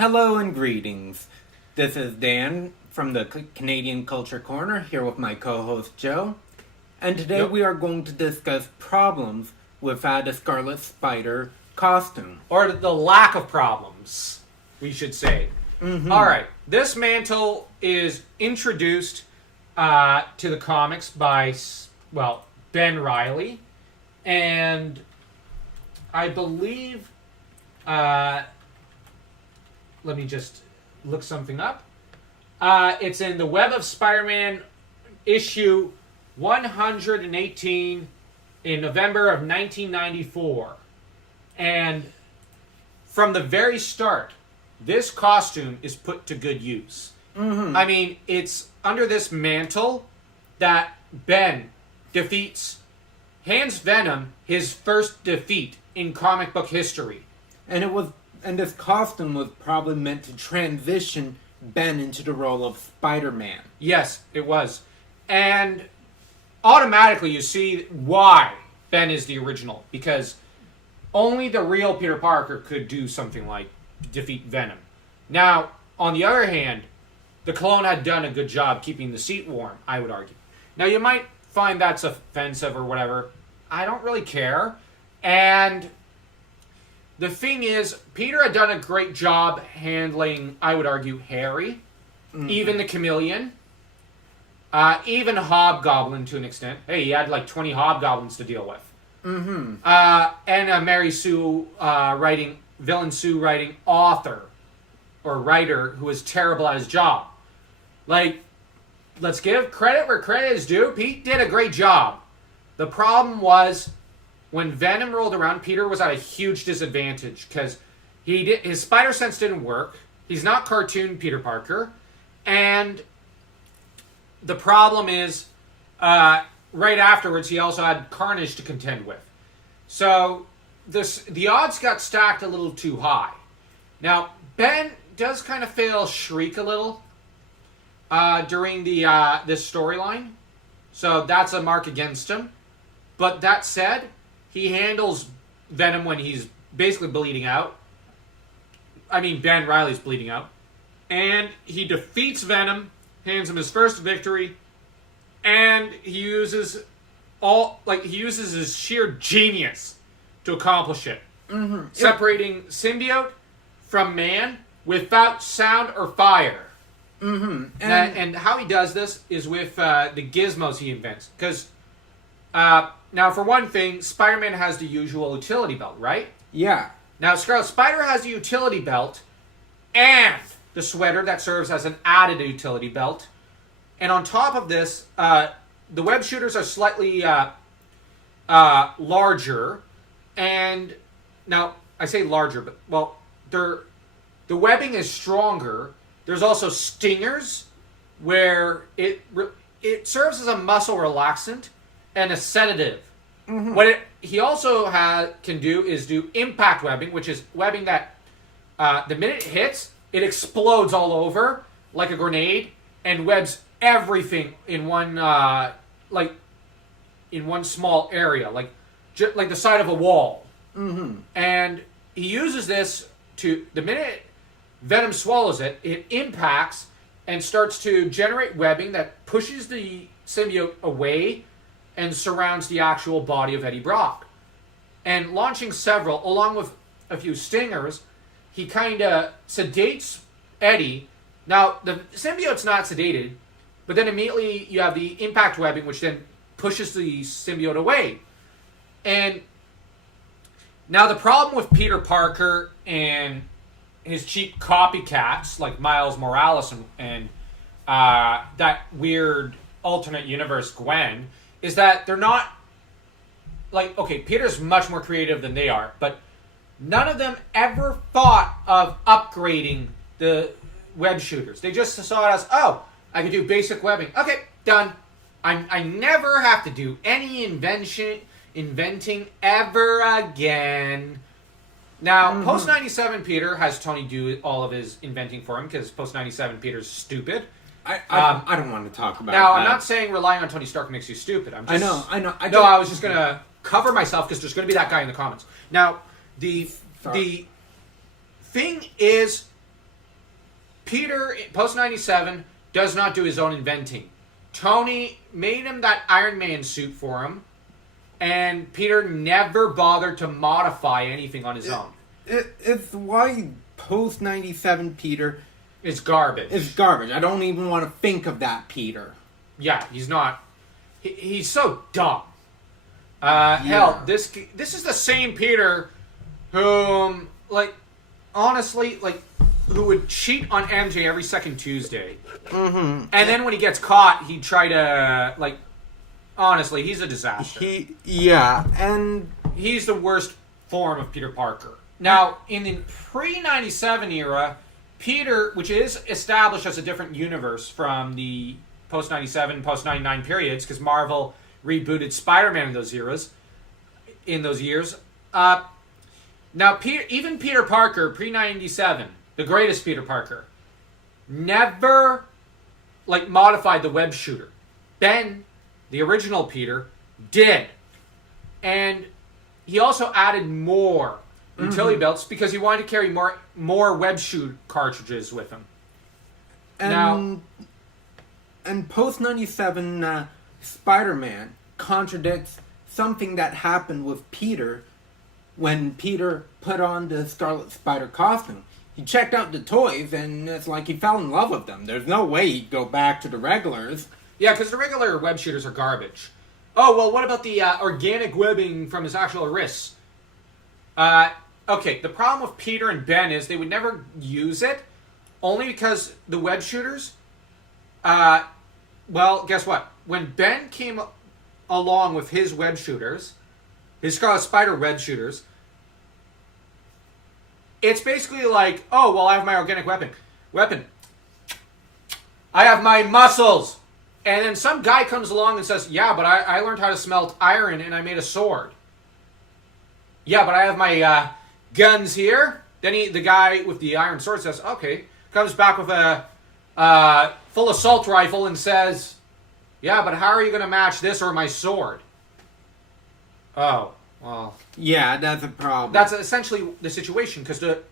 Hello and greetings. This is Dan from the Canadian Culture Corner here with my co-host Joe. And today we are going to discuss problems with the Scarlet Spider costume. Or the lack of problems, we should say. Mm-hmm. Alright, this mantle is introduced to the comics by, Ben Reilly. And I believe... let me just look something up. It's in the Web of Spider-Man issue 118 in November of 1994. And from the very start, this costume is put to good use. Mm-hmm. I mean, it's under this mantle that Ben hands Venom his first defeat in comic book history. And this costume was probably meant to transition Ben into the role of Spider-Man. Yes, it was. And automatically you see why Ben is the original. Because only the real Peter Parker could do something like defeat Venom. Now, on the other hand, the clone had done a good job keeping the seat warm, I would argue. Now, you might find that's offensive or whatever. I don't really care. And the thing is, Peter had done a great job handling, I would argue, Harry, even the Chameleon, even Hobgoblin to an extent. Hey, he had like 20 Hobgoblins to deal with. Mm-hmm. And Mary Sue Villain Sue writing author or writer who was terrible at his job. Like, let's give credit where credit is due. Pete did a great job. The problem was, when Venom rolled around, Peter was at a huge disadvantage because his spider sense didn't work. He's not cartoon Peter Parker. And the problem is, right afterwards, he also had Carnage to contend with. So the odds got stacked a little too high. Now, Ben does kind of fail Shriek a little during this storyline. So that's a mark against him. But that said, he handles Venom when he's basically bleeding out. I mean, Ben Reilly's bleeding out. And he defeats Venom, hands him his first victory, and he uses his sheer genius to accomplish it. Mm-hmm. Separating symbiote from man without sound or fire. Mm-hmm. And how he does this is with the gizmos he invents. Because now, for one thing, Spider-Man has the usual utility belt, right? Yeah. Now, Scarlet Spider has the utility belt and the sweater that serves as an added utility belt. And on top of this, the web shooters are slightly larger. And now, I say larger, but, well, the webbing is stronger. There's also stingers where it serves as a muscle relaxant and a sedative. Mm-hmm. What he also can do is do impact webbing, which is webbing that the minute it hits, it explodes all over like a grenade and webs everything in one in one small area, like the side of a wall. Mm-hmm. And he uses this to the minute Venom swallows it, it impacts and starts to generate webbing that pushes the symbiote away and surrounds the actual body of Eddie Brock. And launching several, along with a few stingers, he kind of sedates Eddie. Now, the symbiote's not sedated, but then immediately you have the impact webbing, which then pushes the symbiote away. And now the problem with Peter Parker and his cheap copycats, like Miles Morales and that weird alternate universe Gwen, is that they're not, like, okay, Peter's much more creative than they are, but none of them ever thought of upgrading the web shooters. They just saw it as, oh, I can do basic webbing. Okay, done. I never have to do any inventing ever again. Now, post-97 Peter has Tony do all of his inventing for him, because post-97 Peter's stupid. I don't want to talk about now, that. I'm not saying relying on Tony Stark makes you stupid. I know. I was just going to cover myself because there's going to be that guy in the comments. Now, the thing is, Peter, post 97, does not do his own inventing. Tony made him that Iron Man suit for him, and Peter never bothered to modify anything on his own. It's why post 97 Peter It's garbage. is garbage. I don't even want to think of that Peter. Yeah, he's not. He's so dumb. Yeah. Hell, this is the same Peter whom, like, honestly, like, who would cheat on MJ every second Tuesday. Mm-hmm. And then when he gets caught, he'd try to, like, honestly, he's a disaster. And He's the worst form of Peter Parker. Now, in the pre-97 era, Peter, which is established as a different universe from the post-97, post-99 periods, because Marvel rebooted Spider-Man in those years. Now, even Peter Parker, pre-97, the greatest Peter Parker, never, like, modified the web shooter. Ben, the original Peter, did. And he also added more utility belts because he wanted to carry more web shoot cartridges with him. And post 97 Spider-Man contradicts something that happened with Peter when Peter put on the Scarlet Spider costume. He checked out the toys and it's like he fell in love with them. There's no way he'd go back to the regulars. Yeah, because the regular web shooters are garbage. Oh, well, what about the organic webbing from his actual wrists? Okay, the problem with Peter and Ben is they would never use it, only because the web shooters, well, guess what? When Ben came along with his web shooters, his Scarlet Spider web shooters, it's basically like, oh, well, I have my organic weapon. I have my muscles. And then some guy comes along and says, yeah, but I learned how to smelt iron and I made a sword. Yeah, but I have my guns here. Then the guy with the iron sword says, okay. Comes back with a full assault rifle and says, yeah, but how are you going to match this or my sword? Oh, well. Yeah, that's a problem. That's essentially the situation, because the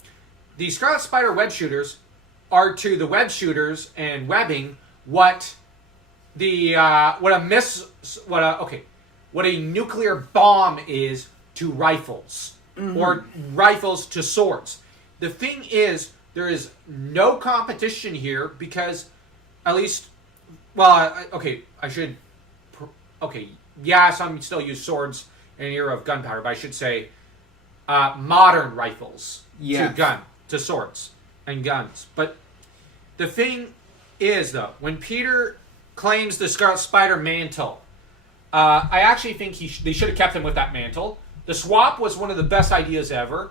Scarlet Spider web shooters are to the web shooters and webbing what a nuclear bomb is to rifles, or rifles to swords. The thing is, there is no competition here because, at least, well, some still use swords in an era of gunpowder, but I should say modern rifles to swords and guns. But the thing is, though, when Peter claims the Scarlet Spider mantle, I actually think they should have kept him with that mantle. The swap was one of the best ideas ever,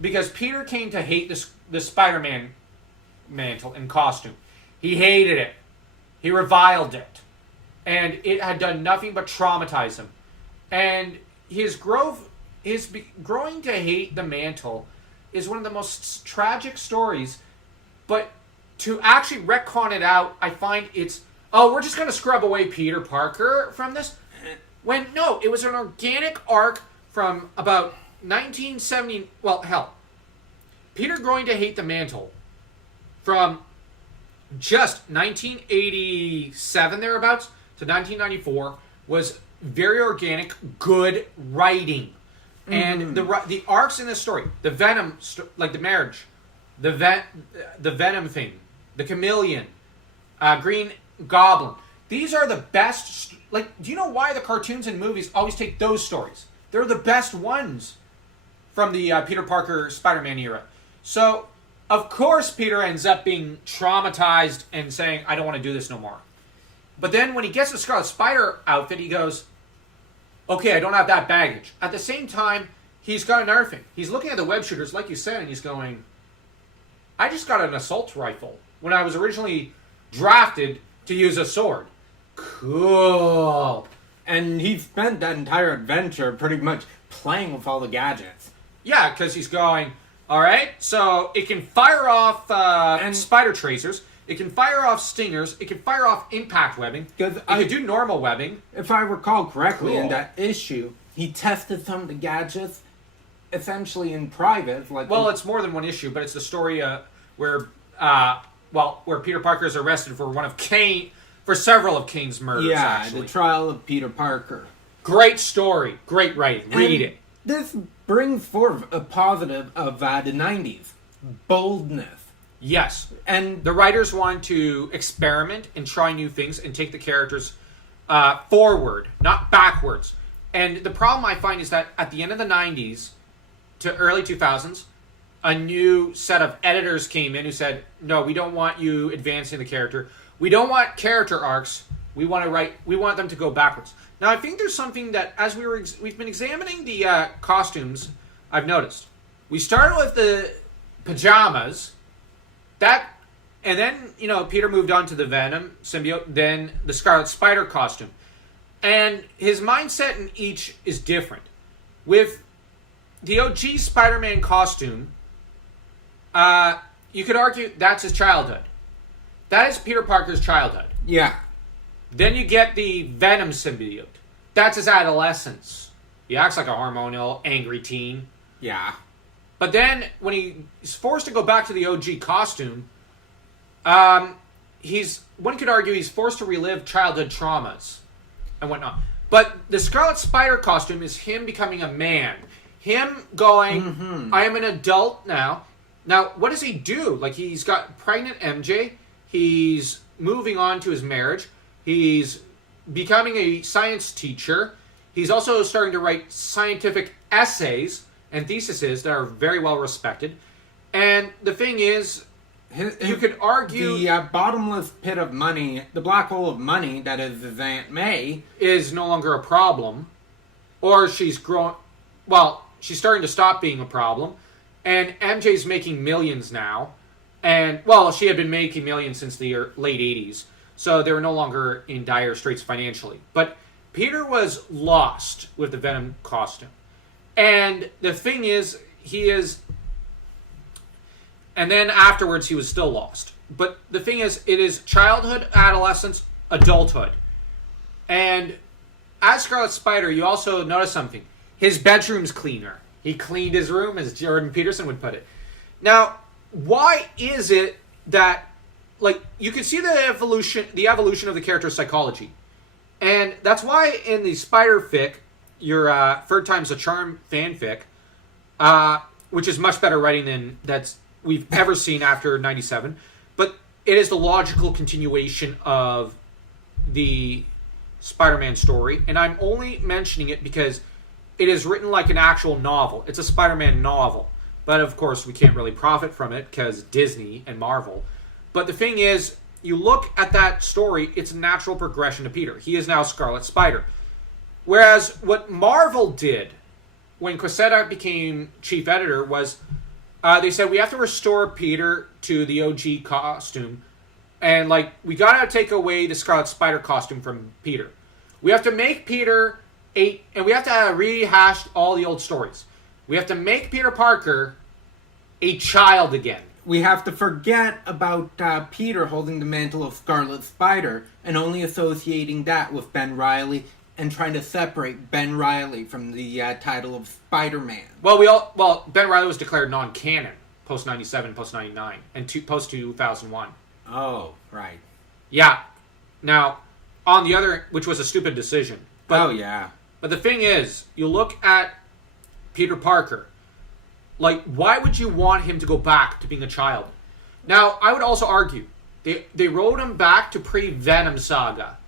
because Peter came to hate the Spider-Man mantle and costume. He hated it. He reviled it. And it had done nothing but traumatize him. And his growing to hate the mantle is one of the most tragic stories. But to actually retcon it out, I find it's, oh, we're just going to scrub away Peter Parker from this. When, no, it was an organic arc from about 1970, well, hell, Peter growing to hate the mantle from just 1987 thereabouts to 1994 was very organic, good writing. And the arcs in this story, the Venom, like the marriage, the Venom thing, the Chameleon, Green Goblin, these are the best. Like, do you know why the cartoons and movies always take those stories? They're the best ones from the Peter Parker Spider-Man era. So, of course, Peter ends up being traumatized and saying, I don't want to do this no more. But then when he gets the Scarlet Spider outfit, he goes, okay, I don't have that baggage. At the same time, he's got another thing. He's looking at the web shooters, like you said, and he's going, I just got an assault rifle when I was originally drafted to use a sword. Cool. And he spent that entire adventure pretty much playing with all the gadgets. Yeah, because he's going, all right, so it can fire off spider tracers, it can fire off stingers, it can fire off impact webbing, it can do normal webbing. If I recall correctly, Cool. in that issue, he tested some of the gadgets essentially in private. Well, it's more than one issue, but it's the story where where Peter Parker is arrested for several of Kane's murders. Yeah, actually. the trial of Peter Parker. Great story, great writing. Read it. This brings forth a positive of the 90s. Boldness. Yes. And The writers wanted to experiment and try new things and take the characters forward, not backwards. And the problem I find is that at the end of the 90s to early 2000s, a new set of editors came in who said, no, we don't want you advancing the character. We don't want character arcs. We want them to go backwards. Now, I think there's something that, as we've been examining the costumes, I've noticed. We started with the pajamas, and then, Peter moved on to the Venom symbiote, then the Scarlet Spider costume. And his mindset in each is different. With the OG Spider-Man costume, you could argue that's his childhood. That is Peter Parker's childhood. yeah. Then you get the Venom symbiote. That's his adolescence. He acts like a hormonal, angry teen. Yeah. But then, when he's forced to go back to the OG costume, one could argue he's forced to relive childhood traumas and whatnot. But the Scarlet Spider costume is him becoming a man. Him going, I am an adult now. Now, what does he do? Like, he's got pregnant MJ. He's moving on to his marriage. He's becoming a science teacher. He's also starting to write scientific essays and theses that are very well respected. And the thing is, you could argue the bottomless pit of money, the black hole of money that is his Aunt May, is no longer a problem. Or she's she's starting to stop being a problem. And MJ's making millions now. And, she had been making millions since the late 80s. So they were no longer in dire straits financially. But Peter was lost with the Venom costume. And the thing is, and then afterwards he was still lost. But the thing is, it is childhood, adolescence, adulthood. And as Scarlet Spider, you also notice something. His bedroom's cleaner. He cleaned his room, as Jordan Peterson would put it. Now, why is it that, you can see the evolution of the character's psychology. And that's why in the Spider fic, your Third Time's a Charm fanfic, which is much better writing than we've ever seen after 97, but it is the logical continuation of the Spider-Man story, and I'm only mentioning it because it is written like an actual novel. It's a Spider-Man novel, but of course we can't really profit from it because Disney and Marvel. But the thing is, you look at that story, it's a natural progression to Peter. He is now Scarlet Spider. Whereas what Marvel did when Quesada became chief editor was they said, we have to restore Peter to the OG costume. And, we got to take away the Scarlet Spider costume from Peter. We have to make Peter and we have to rehash all the old stories. We have to make Peter Parker a child again. We have to forget about Peter holding the mantle of Scarlet Spider and only associating that with Ben Reilly and trying to separate Ben Reilly from the title of Spider-Man. Well, Ben Reilly was declared non-canon post-97, post-99, and post-2001. Oh, right. Yeah. Now, on the other, which was a stupid decision. But, yeah. But the thing is, you look at Peter Parker. Why would you want him to go back to being a child? Now, I would also argue, they wrote him back to pre-Venom saga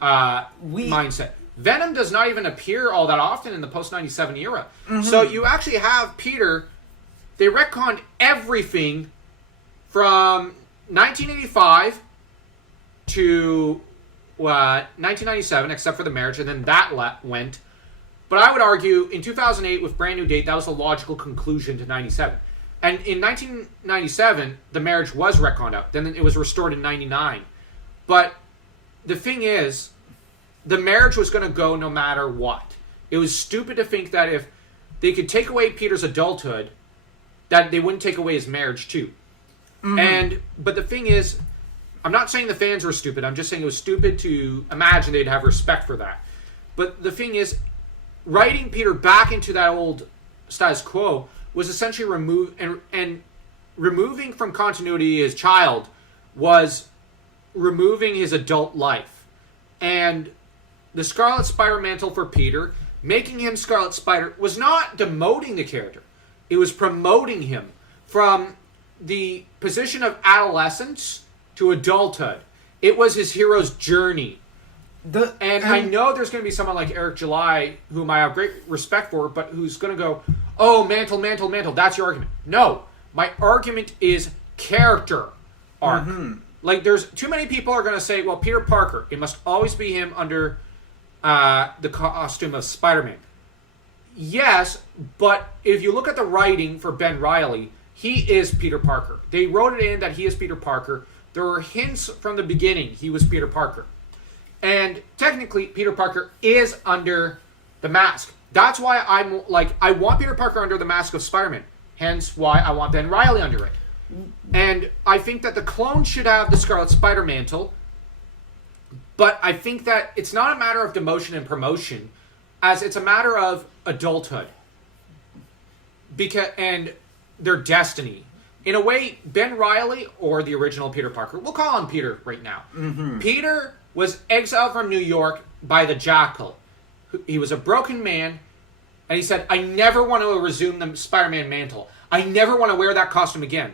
mindset. Venom does not even appear all that often in the post-97 era. Mm-hmm. So you actually have Peter, they retconned everything from 1985 to 1997, except for the marriage, and then that went. But I would argue, in 2008, with Brand New Date, that was the logical conclusion to 97. And in 1997, the marriage was retconned out. Then it was restored in 99. But the thing is, the marriage was going to go no matter what. It was stupid to think that if they could take away Peter's adulthood, that they wouldn't take away his marriage too. Mm-hmm. But the thing is, I'm not saying the fans were stupid. I'm just saying it was stupid to imagine they'd have respect for that. But the thing is, writing Peter back into that old status quo was essentially removing from continuity his child was removing his adult life. And the Scarlet Spider mantle for Peter, making him Scarlet Spider, was not demoting the character. It was promoting him from the position of adolescence to adulthood. It was his hero's journey. And I know there's going to be someone like Eric July, whom I have great respect for, but who's going to go, oh, mantle, mantle, mantle, that's your argument. No, my argument is character arc. Mm-hmm. Like, there's too many people are going to say, well, Peter Parker, it must always be him under the costume of Spider-Man. Yes, but if you look at the writing for Ben Reilly, he is Peter Parker. They wrote it in that he is Peter Parker. There were hints from the beginning he was Peter Parker. And technically, Peter Parker is under the mask. That's why I want Peter Parker under the mask of Spider-Man. Hence why I want Ben Reilly under it. And I think that the clone should have the Scarlet Spider mantle. But I think that it's not a matter of demotion and promotion, as it's a matter of adulthood. And their destiny. In a way, Ben Reilly, or the original Peter Parker, we'll call him Peter right now. Mm-hmm. Peter was exiled from New York by the Jackal. He was a broken man, and he said, I never want to resume the Spider-Man mantle. I never want to wear that costume again.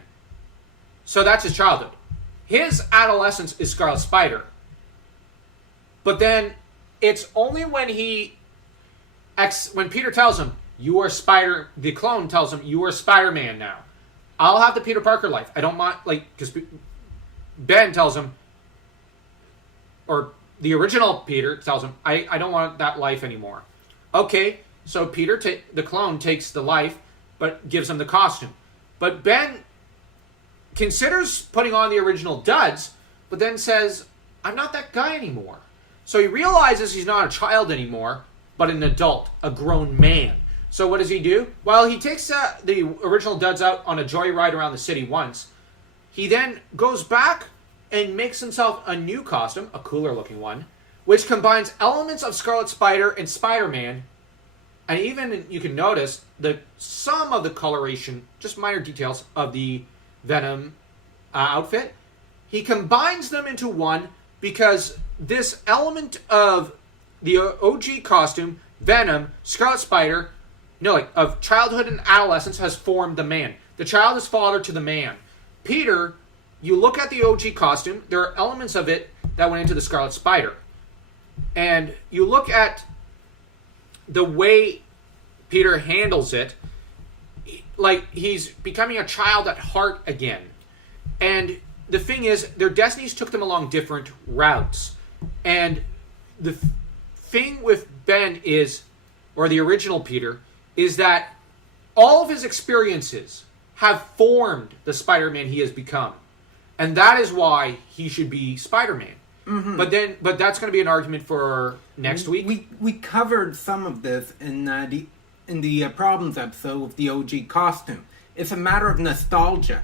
So that's his childhood. His adolescence is Scarlet Spider. But then, it's only when when Peter tells him, you are Spider, the clone tells him, you are Spider-Man now. I'll have the Peter Parker life. I don't mind, because Ben tells him, or the original Peter tells him, I don't want that life anymore. Okay, so Peter, the clone, takes the life, but gives him the costume. But Ben considers putting on the original duds, but then says, I'm not that guy anymore. So he realizes he's not a child anymore, but an adult, a grown man. So what does he do? Well, he takes the original duds out on a joyride around the city once. He then goes back and makes himself a new costume, a cooler looking one, which combines elements of Scarlet Spider and Spider-Man. And even you can notice some of the coloration, just minor details of the Venom outfit. He combines them into one because this element of the OG costume, Venom, Scarlet Spider, of childhood and adolescence has formed the man. The child is father to the man. Peter, you look at the OG costume, there are elements of it that went into the Scarlet Spider. And you look at the way Peter handles it, like he's becoming a child at heart again. And the thing is, their destinies took them along different routes. And the thing with Ben or the original Peter, is that all of his experiences have formed the Spider-Man he has become. And that is why he should be Spider-Man. Mm-hmm. But that's going to be an argument for next week. We covered some of this in the problems episode with the OG costume. It's a matter of nostalgia.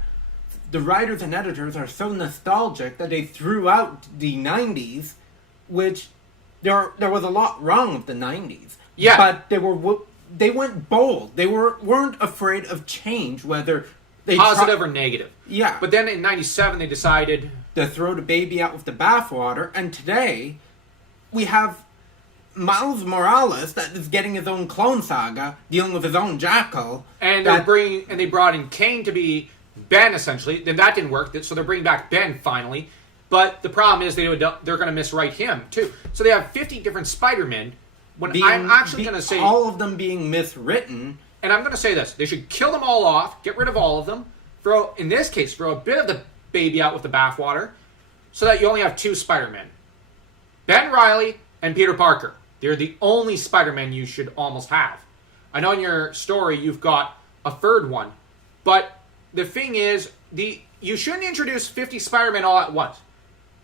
The writers and editors are so nostalgic that they threw out the 90s, which there was a lot wrong with the 90s. Yeah. But they went bold. They weren't afraid of change, whether they positive or negative. Yeah. But then in 97 they decided to throw the baby out with the bathwater, and today we have Miles Morales that is getting his own clone saga, dealing with his own Jackal. And they brought in Kane to be Ben essentially. Then that didn't work, so they're bringing back Ben finally. But the problem is they're going to miswrite him too. So they have 50 different Spider-Men. I'm actually going to say all of them being miswritten. And I'm going to say this. They should kill them all off, get rid of all of them, throw a bit of the baby out with the bathwater, so that you only have two Spider-Men. Ben Reilly and Peter Parker. They're the only Spider-Men you should almost have. I know in your story you've got a third one, but the thing is, you shouldn't introduce 50 Spider-Men all at once.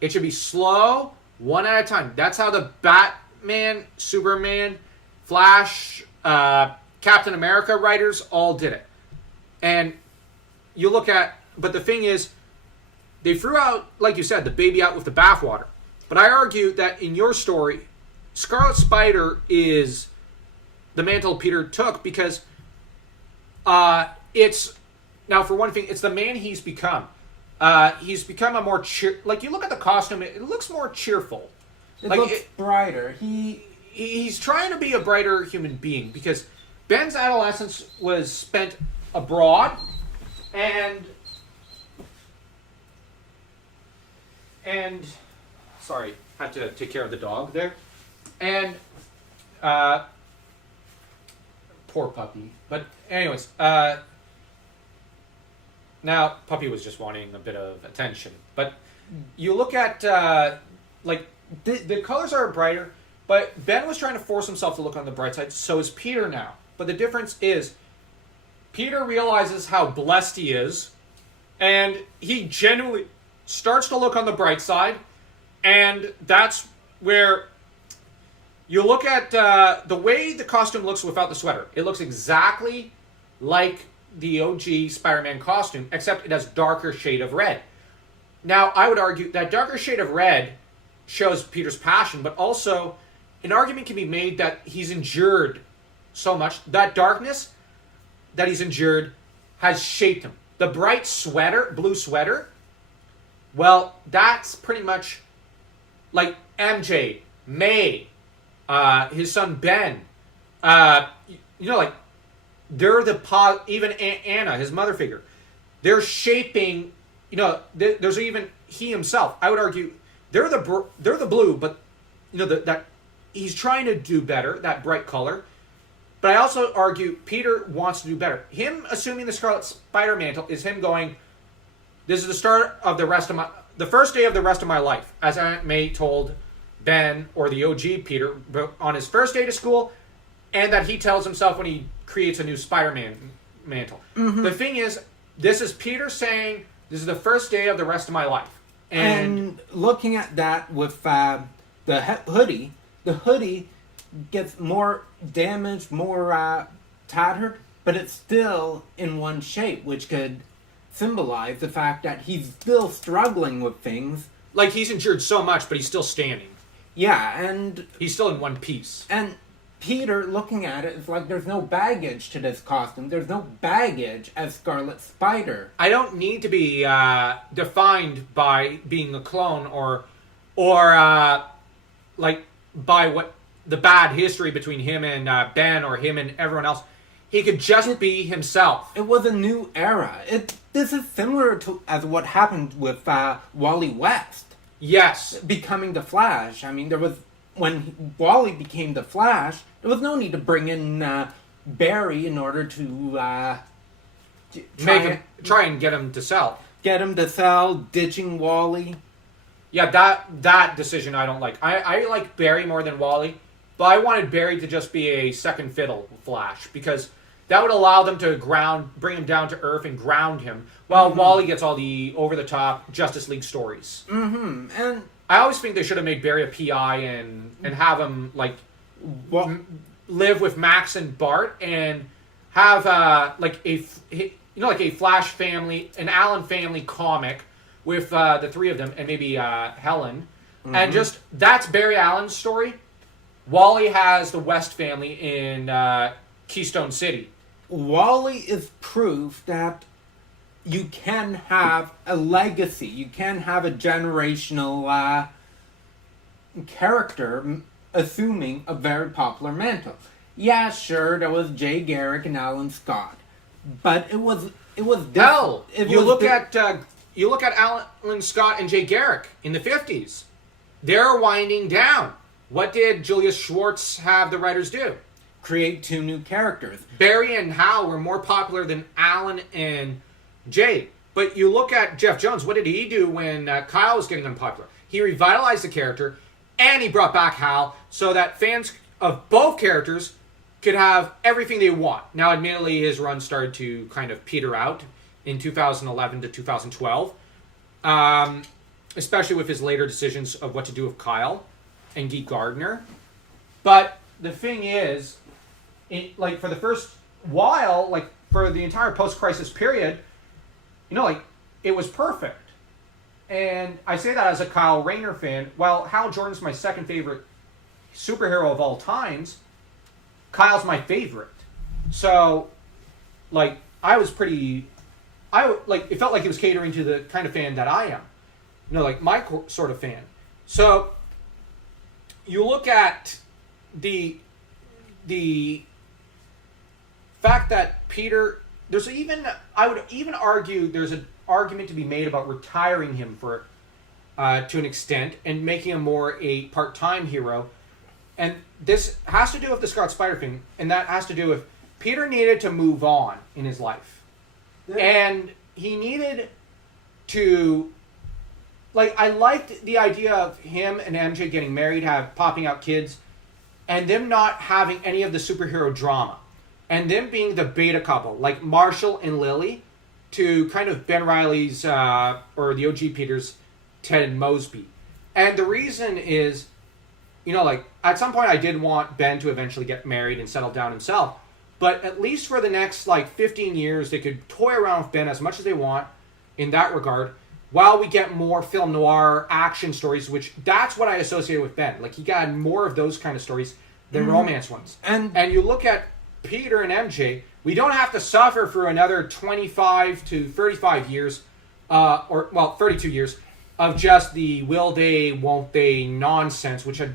It should be slow, one at a time. That's how the Batman, Superman, Flash, Captain America writers all did it. And you look at, but the thing is, they threw out, like you said, the baby out with the bathwater. But I argue that in your story, Scarlet Spider is the mantle Peter took because it's, now for one thing, it's the man he's become. He's become a more like you look at the costume, it looks more cheerful. It looks brighter. He's trying to be a brighter human being because Ben's adolescence was spent abroad, and sorry, had to take care of the dog there, and poor puppy. But anyways, now puppy was just wanting a bit of attention. But you look at like the colors are brighter, but Ben was trying to force himself to look on the bright side. So is Peter now. But the difference is Peter realizes how blessed he is, and he genuinely starts to look on the bright side, and that's where you look at the way the costume looks without the sweater. It looks exactly like the OG Spider-Man costume, except it has darker shade of red. Now, I would argue that darker shade of red shows Peter's passion, but also an argument can be made that he's endured so much. That darkness that he's endured has shaped him. The bright sweater, blue sweater, well, that's pretty much like MJ, May, his son Ben. Like they're even Anna, his mother figure. They're shaping. There's even he himself. I would argue they're the blue, but that he's trying to do better. That bright color. But I also argue Peter wants to do better. Him assuming the Scarlet Spider mantle is him going, this is the start of the first day of the rest of my life, as Aunt May told Ben, or the OG Peter, on his first day to school, and that he tells himself when he creates a new Spider-Man mantle. Mm-hmm. The thing is, this is Peter saying, this is the first day of the rest of my life. And looking at that with the hoodie, the hoodie gets more damaged, more tattered, but it's still in one shape, which could symbolize the fact that he's still struggling with things. Like he's endured so much, but he's still standing. Yeah, and he's still in one piece. And Peter, looking at it, is like there's no baggage to this costume. There's no baggage as Scarlet Spider. I don't need to be defined by being a clone or like by what the bad history between him and Ben or him and everyone else. He could just be himself. It was a new era. This is similar to as what happened with Wally West. Yes. Becoming the Flash. I mean, when Wally became the Flash, there was no need to bring in Barry in order to try and get him to sell. Get him to sell, ditching Wally. Yeah, that decision I don't like. I like Barry more than Wally, but I wanted Barry to just be a second fiddle Flash, because that would allow them to bring him down to earth and ground him, while Wally gets all the over-the-top Justice League stories. Mm-hmm. And I always think they should have made Barry a PI and have him live with Max and Bart and have like a Flash family, an Allen family comic with the three of them and maybe Helen, and just that's Barry Allen's story. Wally has the West family in Keystone City. Wally is proof that you can have a legacy. You can have a generational character assuming a very popular mantle. Yeah, sure, there was Jay Garrick and Alan Scott, but it was hell. You look at Alan Scott and Jay Garrick in the 50s. They're winding down. What did Julius Schwartz have the writers do? Create two new characters. Barry and Hal were more popular than Alan and Jay. But you look at Jeff Jones, what did he do when Kyle was getting unpopular? He revitalized the character, and he brought back Hal so that fans of both characters could have everything they want. Now, admittedly, his run started to kind of peter out in 2011 to 2012, especially with his later decisions of what to do with Kyle and Geek Gardner. But the thing is, for the first while, for the entire post-crisis period, it was perfect. And I say that as a Kyle Rayner fan. While Hal Jordan's my second favorite superhero of all times, Kyle's my favorite. So, I was pretty it felt like he was catering to the kind of fan that I am. Like my sort of fan. So you look at the fact that Peter, I would even argue there's an argument to be made about retiring him to an extent and making him more a part-time hero. And this has to do with the Scarlet Spider thing, and that has to do with Peter needed to move on in his life. Yeah. And he needed to... I liked the idea of him and MJ getting married, popping out kids, and them not having any of the superhero drama. And them being the beta couple, like Marshall and Lily, to kind of Ben Reilly's, or the OG Peter's, Ted and Mosby. And the reason is, at some point I did want Ben to eventually get married and settle down himself. But at least for the next, 15 years, they could toy around with Ben as much as they want in that regard, while we get more film noir action stories, which that's what I associated with Ben. He got more of those kind of stories than romance ones. And you look at Peter and MJ, we don't have to suffer for another 25 to 35 years, 32 years, of just the will they, won't they nonsense, which had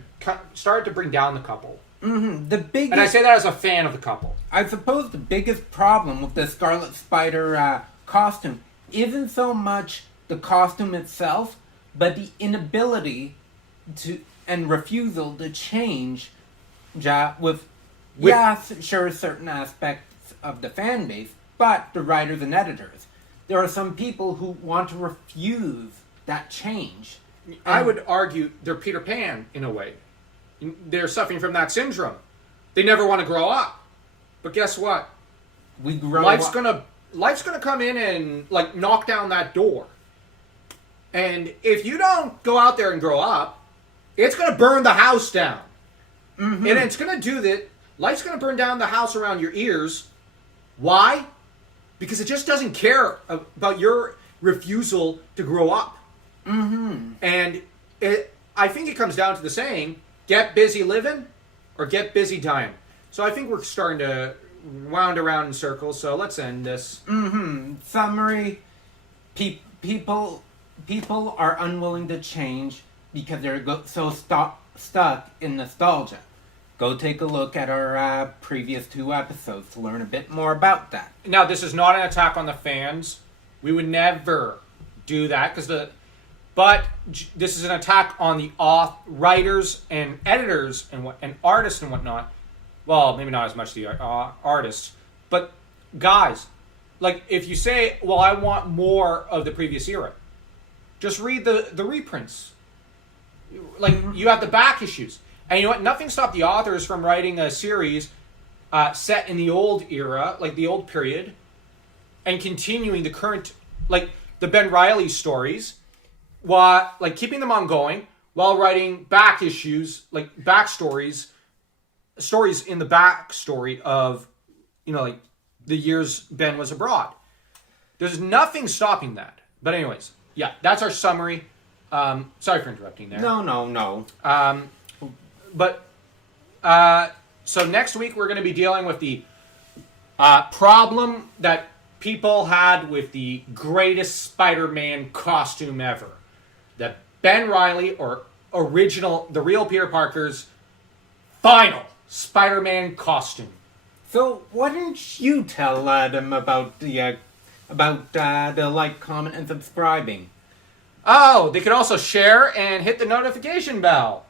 started to bring down the couple. Mm-hmm. And I say that as a fan of the couple. I suppose the biggest problem with the Scarlet Spider costume isn't so much the costume itself, but the inability and refusal to change certain aspects of the fan base, but the writers and editors. There are some people who want to refuse that change. I would argue they're Peter Pan, in a way. They're suffering from that syndrome. They never want to grow up. But guess what? Life's gonna come in and, knock down that door. And if you don't go out there and grow up, it's going to burn the house down. Mm-hmm. And it's going to do that. Life's going to burn down the house around your ears. Why? Because it just doesn't care about your refusal to grow up. Mm-hmm. And I think it comes down to the saying, get busy living or get busy dying. So I think we're starting to wound around in circles, so let's end this. Mm-hmm. Summary, people are unwilling to change because they're so stuck in nostalgia. Go take a look at our previous 2 episodes to learn a bit more about that. Now, this is not an attack on the fans. We would never do that, but this is an attack on the writers and editors and artists and whatnot. Well, maybe not as much the artists, but guys, if you say, well, I want more of the previous era, just read the reprints. You have the back issues. And you know what? Nothing stopped the authors from writing a series set in the old era, the old period, and continuing the current, the Ben Reilly stories, while keeping them ongoing, while writing back issues, backstories, stories in the backstory of, the years Ben was abroad. There's nothing stopping that. But anyways, yeah, that's our summary. Sorry for interrupting there. No. So next week we're going to be dealing with the problem that people had with the greatest Spider-Man costume ever. The Ben Reilly, or the real Peter Parker's final Spider-Man costume. So why didn't you tell them about the like, comment, and subscribing? Oh, they could also share and hit the notification bell.